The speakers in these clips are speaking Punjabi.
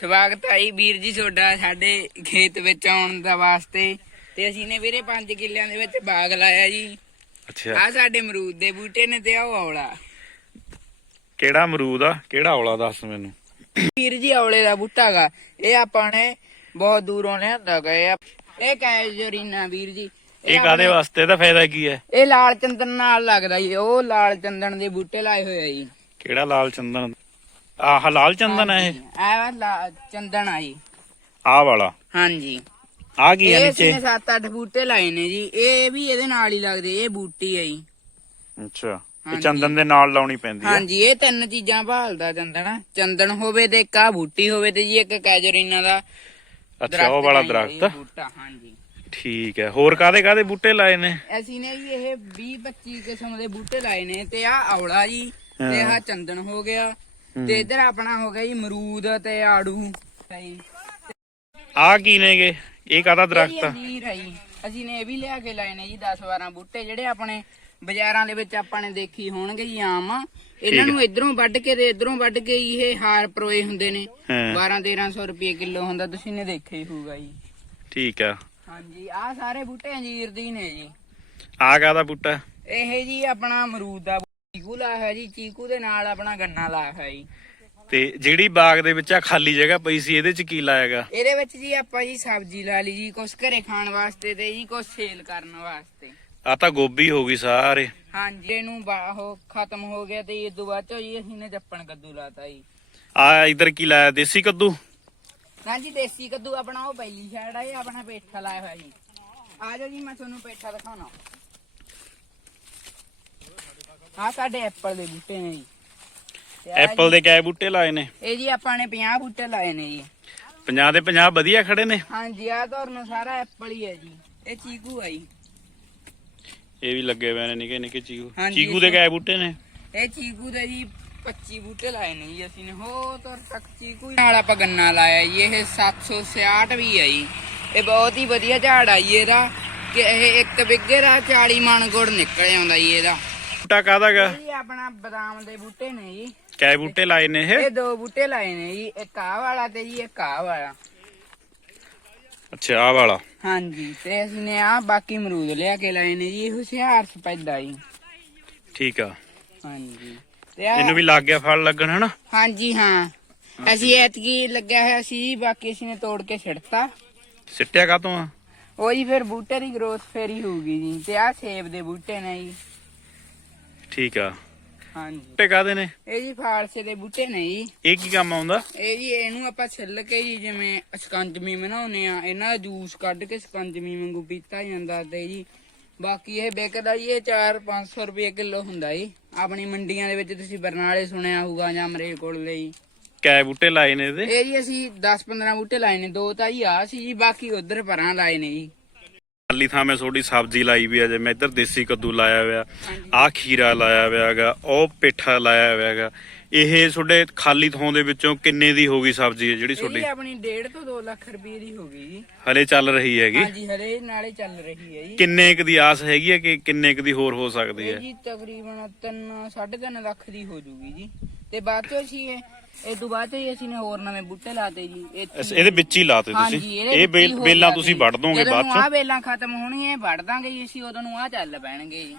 ਸਵਾਗਤ ਹੈ ਜੀ ਵੀਰ ਜੀ ਤੁਹਾਡਾ ਸਾਡੇ ਖੇਤ ਵਿੱਚ ਆਉਣ ਦਾ ਵਾਸਤੇ। ਤੇ ਅਸੀਂ ਨੇ ਵੀਰੇ 5 ਕਿੱਲਿਆਂ ਦੇ ਵਿੱਚ ਬਾਗ ਲਾਇਆ ਜੀ। ਅੱਛਾ। ਆ ਸਾਡੇ ਅਮਰੂਦ ਦੇ ਬੂਟੇ ਨੇ ਤੇ ਆਹ ਔਲਾ। ਕਿਹੜਾ ਅਮਰੂਦ ਆ? ਕਿਹੜਾ ਔਲਾ ਦੱਸ ਮੈਨੂੰ? ਵੀਰ ਜੀ ਔਲੇ ਦਾ ਬੂਟਾ ਗਾ। ਇਹ ਆਪਾਂ ਨੇ ਬਹੁਤ ਦੂਰੋਂ ਲਿਆਂਦਾ ਗਏ ਇਹ ਕੈਜਰੀਨਾ ਵੀਰ ਜੀ। ਇਹ ਕਾਦੇ ਵਾਸਤੇ? ਦਾ ਫਾਇਦਾ ਕੀ ਹੈ? ਇਹ ਲਾਲ ਚੰਦਨ ਨਾਲ ਲੱਗਦਾ ਜੀ। ਉਹ ਲਾਲ ਚੰਦਨ ਦੇ ਬੂਟੇ ਲਾਏ ਹੋਏ ਆ ਜੀ। ਕਿਹੜਾ ਲਾਲ ਚੰਦਨ? ਆਹ ਲਾਲ ਚੰਦਨ ਹੈ ਇਹ? ਆ ਲਾ ਚੰਦਨ ਆ ਜੀ। ਆਹ ਵਾਲਾ? ਹਾਂਜੀ। ਆ ਕੀ ਹੈ ਇਹ ਨੀਚੇ? ਅਸੀਂ 7-8 ਬੂਟੇ ਲਾਏ ਨੇ ਜੀ। ਇਹ ਵੀ ਇਹਦੇ ਨਾਲ ਹੀ ਲੱਗਦੇ ਇਹ ਬੂਟੀ ਹੈ ਜੀ। ਅੱਛਾ। ਇਹ ਹਾਂਜੀ। ਚੰਦਨ ਦੇ ਨਾਲ ਲਾਉਣੀ ਪੈਂਦੀ ਹੈ ਹਾਂਜੀ ਇਹ ਤਿੰਨ ਚੀਜ਼ਾਂ ਭਾਲਦਾ ਚੰਦਨ। ਚੰਦਨ ਹੋਵੇ ਤੇ ਇੱਕ ਆ ਬੂਟੀ ਹੋਵੇ ਤੇ ਜੀ ਇੱਕ ਕੈਜਰੀਨਾ ਦਾ ਅੱਛਾ ਉਹ ਵਾਲਾ ਜੀ, ਦਰਖਤ? ਬੂਟਾ ਹਾਂਜੀ। ਠੀਕ ਹੈ। ਹੋਰ ਕਾਦੇ ਕਾਦੇ ਬੂਟੇ ਲਾਏ ਨੇ? ਅਸੀਂ ਨੇ ਜੀ ਇਹ 20 25 ਕਿਸਮ ਦੇ ਬੂਟੇ ਲਾਏ ਨੇ ਤੇ ਆ ਔਲਾ ਜੀ ਤੇ ਹਾਂ। ਆ ਚੰਦਨ ਹੋ ਗਿਆ। ਤੇ ਇਧਰ ਆਪਣਾ ਹੋ ਗਿਆ ਜੀ ਅਮਰੂਦ ਤੇ ਆੜੂ। ਸਹੀ ਆ ਕੀ ਨੇਗੇ? ਇਹ ਕਾਦਾ ਦਰਖਤ ਆ? ਅੰਜੀਰ ਹੈ ਜੀ। ਅਸੀਂ ਨੇ ਇਹ ਵੀ ਲਿਆ ਕੇ ਲਾਏ ਨੇ ਜੀ 10 12 ਬੂਟੇ ਜਿਹੜੇ ਆਪਣੇ ਬਾਜ਼ਾਰਾਂ ਦੇ ਵਿੱਚ ਆਪਾਂ ਨੇ ਦੇਖੀ ਹੋਣਗੇ ਜੀ ਆਮ। ਇਹਨਾਂ ਨੂੰ ਇਧਰੋਂ ਵੱਢ ਕੇ ਤੇ ਇਧਰੋਂ ਵੱਢ ਕੇ ਜੀ ਇਹ ਹਾਰ ਪਰੋਏ ਹੁੰਦੇ ਨੇ। ਹਾਂ। 12 1300 ਰੁਪਏ ਕਿਲੋ ਹੁੰਦਾ ਤੁਸੀਂ ਨੇ ਦੇਖਿਆ ਹੀ ਹੋਊਗਾ ਜੀ। ਠੀਕ ਆ। ਹਾਂਜੀ ਆਹ ਸਾਰੇ ਬੂਟੇ ਅੰਜੀਰ ਦੇ ਹੀ ਨੇ ਜੀ। ਆ ਕਾਦਾ ਬੂਟਾ? ਇਹ ਜੀ ਆਪਣਾ ਅਮਰੂਦ ਦਾ ਚੀਕੂ ਲਾਇਆ ਹੋਇਆ ਜੀ ਚੀਕੂ ਦੇ ਨਾਲ ਆਪਣਾ ਗੰਨਾ ਲਾਇਆ ਹੋਇਆ ਜੀ। ਤੇ ਜਿਹੜੀ ਬਾਗ ਦੇ ਵਿੱਚ ਆ ਖਾਲੀ ਜਗ੍ਹਾ ਪਈ ਸੀ ਇਹਦੇ ਚ ਕੀ ਲਾਇਆਗਾ ਇਹਦੇ ਵਿੱਚ ਜੀ ਆਪਾਂ ਜੀ ਸਬਜ਼ੀ ਲਾ ਲਈ ਜੀ ਕੁਛ ਘਰੇ ਖਾਣ ਵਾਸਤੇ ਤੇ ਜੀ ਕੁਛ ਸੇਲ ਕਰਨ ਵਾਸਤੇ। ਆ ਤਾਂ ਗੋਭੀ ਹੋ ਗਈ ਸਾਰੇ। ਹਾਂਜੀ ਇਹਨੂੰ ਬਾ- ਉਹ ਖਤਮ ਹੋ ਗਿਆ ਤੇ ਇਹ ਤੋਂ ਬਾਅਦ ਚੋ ਜੀ ਅਸੀਂ ਨੇ ਜੱਪਣ ਕੱਦੂ ਲਾਤਾ ਜੀ। ਆ ਇਧਰ ਕੀ ਲਾਇਆ ਦੇਸੀ ਕੱਦੂ? ਨਾ ਜੀ ਦੇਸੀ ਕੱਦੂ ਆਪਣਾ ਉਹ ਪਹਿਲੀ ਸਾਈਡ ਆ ਇਹ ਆਪਣਾ ਪੇਠਾ ਲਾਇਆ ਹੋਇਆ ਜੀ। ਆ ਜਾਓ ਜੀ ਮੈਂ ਤੁਹਾਨੂੰ ਪੇਠਾ ਦਿਖਾਉਣਾ। ਆ ਸਾਡੇ ਐਪਲ ਦੇ ਬੂਟੇ ਨੇ ਜੀ। ਤੇ ਆਹ ਐਪਲ ਦੇ ਕਿਆ ਬੂਟੇ ਲਾਏ ਨੇ? ਜੀ- ਇਹ ਜੀ ਆਪਾਂ ਨੇ 50 ਬੂਟੇ ਲਾਏ ਨੇ ਜੀ। 50 ਦੇ 50 ਵਧੀਆ ਖੜੇ ਨੇ? ਹਾਂਜੀ ਆ ਤੁਹਾਨੂੰ ਸਾਰਾ ਐਪਲ ਹੀ ਹੈ ਜੀ। ਇਹ ਚੀਕੂ ਆ ਜੀ। ਇਹ ਵੀ ਲੱਗੇ ਹੋਏ ਨੇ ਨਿੱਕੇ ਨਿੱਕੇ ਚੀਕੂ। ਹਾਂਜੀ, ਚੀਕੂ ਦੇ ਕਿਆ ਬੂਟੇ ਨੇ? ਇਹ ਚੀਕੂ ਦੇ ਜੀ 25 ਬੂਟੇ ਲਾਏ ਨੇ ਜੀ ਅਸੀਂ ਨੇ। ਹੋ ਤੁਰ ਤੱਕ ਚੀਕੂ ਨਾਲ ਆਪਾਂ ਗੰਨਾ ਲਾਇਆ ਜੀ। ਇਹ 766 ਵੀ ਹੈ ਜੀ। ਇਹ ਬਹੁਤ ਹੀ ਵਧੀਆ ਝਾੜ ਆ ਜੀ ਇਹਦਾ। ਕਿ ਇਹ ਇੱਕ ਬਿੱਗੇ ਦਾ 40 ਮਣ ਗੁੜ ਨਿਕਲ ਆਉਂਦਾ ਜੀ ਇਹਦਾ। ਬੂਟਾ ਕਾਦਾਗਾ ਇਹ ਜੀ ਆਪਣਾ ਬਦਾਮ ਦੇ ਬੂਟੇ ਨੇ ਜੀ। ਕਿਆ ਬੂਟੇ ਲਾਏ ਨੇ ਇਹ? ਇਹ ਦੋ ਬੂਟੇ ਲਾਏ ਨੇ ਜੀ। ਇੱਕ ਆਹ ਵਾਲਾ ਤੇ ਜੀ ਇੱਕ ਆਹ ਵਾਲਾ। ਅੱਛਾ ਆ ਵਾਲਾ। ਹਾਂਜੀ ਤੇ ਅਸੀਂ ਨੇ ਆ ਬਾਕੀ ਅਮਰੂਦ ਲਿਆ ਕੇ ਲਾਏ ਨੇ ਜੀ। ਇਹ ਹੁਸ਼ਿਆਰ ਸਪੈਦਾ ਜੀ। ਠੀਕ ਆ। ਹਾਂਜੀ। ਤੇ ਆਹ ਇਹਨੂੰ ਵੀ ਲੱਗ ਗਿਆ ਫਲ ਲੱਗਣ ਹਨਾ? ਹਾਂਜੀ ਹਾਂ। ਅਸੀਂ ਐਤਕੀ ਲੱਗਿਆ ਹੋਇਆ ਸੀ ਜੀ, ਬਾਕੀ ਅਸੀਂ ਨੇ ਤੋੜ ਕੇ ਛਿੜਤਾ ਸਿੱਟਿਆ ਕਾਤੋਂ ਆ? ਉਹ ਜੀ ਫਿਰ ਬੂਟੇ ਦੀ ਗਰੋਥ ਫੇਰੀ ਹੋਊਗੀ ਜੀ। ਤੇ ਆਹ ਸੇਬ ਦੇ ਬੂਟੇ ਨੇ ਜੀ। ਠੀਕ ਆ। ਹਾਂਜੀ। ਬੂਟੇ ਕਾਦੇ ਨੇ? ਇਹ ਜੀ ਫਾਲਸੇ ਦੇ ਬੂਟੇ ਨੇ ਜੀ। ਇਹ ਕੀ ਕੰਮ ਆਉਂਦਾ? ਇਹ ਜੀ ਇਹਨੂੰ ਆਪਾਂ ਛਿੱਲ ਕੇ ਜੀ ਜਿਵੇਂ ਸਕੰਜਮੀ ਬਣਾਉਨੇ ਆ ਇਹਨਾਂ ਦਾ ਜੂਸ ਕੱਢ ਕੇ ਸਕੰਜਮੀ ਵਾਂਗੂ ਪੀਤਾ ਜਾਂਦਾ ਤੇ ਜੀ। ਬਾਕੀ ਇਹ ਵਿਕਦਾ ਜੀ ਇਹ 4-500 ਰੁਪਏ ਕਿਲੋ ਹੁੰਦਾ ਜੀ। ਆਪਣੀ ਮੰਡੀਆਂ ਦੇ ਵਿੱਚ ਤੁਸੀਂ ਬਰਨਾਲੇ ਸੁਣਿਆ ਹੋਊਗਾ ਜਾਂ ਮਰੇ ਕੋਲ ਲਈ ਕਿਆ ਬੂਟੇ ਲਾਏ ਨੇ ਇਹਦੇ? ਇਹ ਜੀ ਅਸੀਂ 10-15 ਬੂਟੇ ਲਾਏ ਨੇ ਦੋ ਤਾਂ ਜੀ ਆ ਸੀ ਜੀ ਬਾਕੀ ਉਧਰ ਪਰਾਂ ਲਾਏ ਨੇ ਜੀ। ਖਾਲੀ ਥਾਂ ਮੈਂ ਥੋੜੀ ਸਬਜ਼ੀ ਲਾਈ ਵੀ ਆ ਜੇ ਮੈਂ ਇੱਧਰ ਦੇਸੀ ਕੱਦੂ ਲਾਇਆ ਹੋਇਆ ਆ ਖੀਰਾ ਲਾਇਆ ਹੋਇਆਗਾ ਉਹ ਪੇਠਾ ਲਾਇਆ ਹੋਇਆਗਾ ਇਹ ਤੁਹਾਡੇ ਖਾਲੀ ਥਾਂ ਦੇ ਵਿੱਚੋਂ ਕਿੰਨੇ ਦੀ ਹੋ ਗਈ ਸਬਜ਼ੀ ਹੈ ਜਿਹੜੀ ਇਹ ਤੁਹਾਡੀ? ਜੀ ਆਪਣੀ 1.5 ਤੋਂ 2 ਲੱਖ ਰੁਪਏ ਦੀ ਹੋ ਗਈ। ਜੀ ਹਲੇ ਚੱਲ ਰਹੀ ਹੈਗੀ? ਹਾਂਜੀ ਹਰੇ ਨਾਲੇ ਚੱਲ ਰਹੀ ਹੈ ਜੀ। ਕਿੰਨੇ ਕੁ ਦੀ ਆਸ ਹੈਗੀ ਹੈ ਕਿ ਕਿੰਨੇ ਕੁ ਦੀ ਹੋਰ ਹੋ ਸਕਦੀ ਇਹ ਹੈ ਜੀ ਤਕਰੀਬਨ 3 3.5 ਲੱਖ ਦੀ ਹੋ ਜੂਗੀ ਜੀ। ਤੇ ਬਾਅਦ ਚੋਂ ਅਸੀਂ ਇਹ ਇਹ ਤੋਂ ਬਾਅਦ ਚੋਂ ਹੀ ਅਸੀਂ ਨੇ ਹੋਰ ਨਵੇਂ ਬੂਟੇ ਲਾਤੇ ਜੀ ਇੱਥੇ ਇਹਦੇ ਵਿੱਚ ਹੀ ਲਾਤੇ ਹਾਂਜੀ ਤੁਸੀਂ ਇਹਦੇ ਇਹ ਵਿੱਚ ਹੀ ਬੇਲ- ਹੋਰ ਬੇਲਾਂ ਲਾਤੇ ਤੁਸੀਂ ਜੀ। ਵੱਢ ਦੋਗੇ ਜਦੋਂ ਬਾਅਦ ਨੂੰ ਆਹ ਚ ਬੇਲਾਂ ਖਤਮ ਹੋਣੀਆਂ ਇਹ ਵੱਢ ਦਾਂਗੇ ਜੀ ਅਸੀਂ ਉਦੋਂ ਨੂੰ ਆ ਚੱਲ ਪੈਣਗੇ ਜੀ।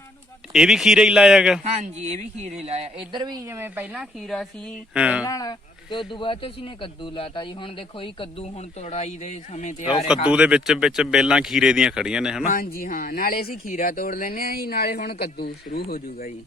ਇਹ ਵੀ ਖੀਰਾ ਹੀ ਲਾਇਆ ਹੈਗਾ ਹਾਂਜੀ ਇਹ ਵੀ ਖੀਰੇ ਲਾਇਆ। ਇੱਧਰ ਵੀ ਜਿਵੇਂ ਪਹਿਲਾਂ ਖੀਰਾ ਸੀ। ਪਹਿਲਾਂ ਵਾਲਾ ਤੇ ਉਦੋਂ ਬਾਅਦ ਚ ਅਸੀਂ ਨੇ ਕੱਦੂ ਲਾਤਾ ਜੀ। ਹੁਣ ਦੇਖੋ ਜੀ ਕੱਦੂ ਹੁਣ ਤੋੜਾਈ ਦੇ ਸਮੇਂ ਤੇ ਆ ਉਹ ਰਿਹਾ। ਕੱਦੂ ਦੇ ਵਿੱਚ ਵਿੱਚ ਬੇਲਾਂ ਖੀਰੇ ਦੀਆਂ ਖੜੀਆਂ ਨੇ ਹਨਾ? ਹਾਂਜੀ ਹਾਂ। ਨਾਲੇ ਅਸੀਂ ਖੀਰਾ ਤੋੜ ਲੈਨੇ ਆ ਜੀ ਨਾਲੇ ਹੁਣ ਕੱਦੂ ਸ਼ੁਰੂ ਹੋ ਜਾਊਗਾ ਜੀ।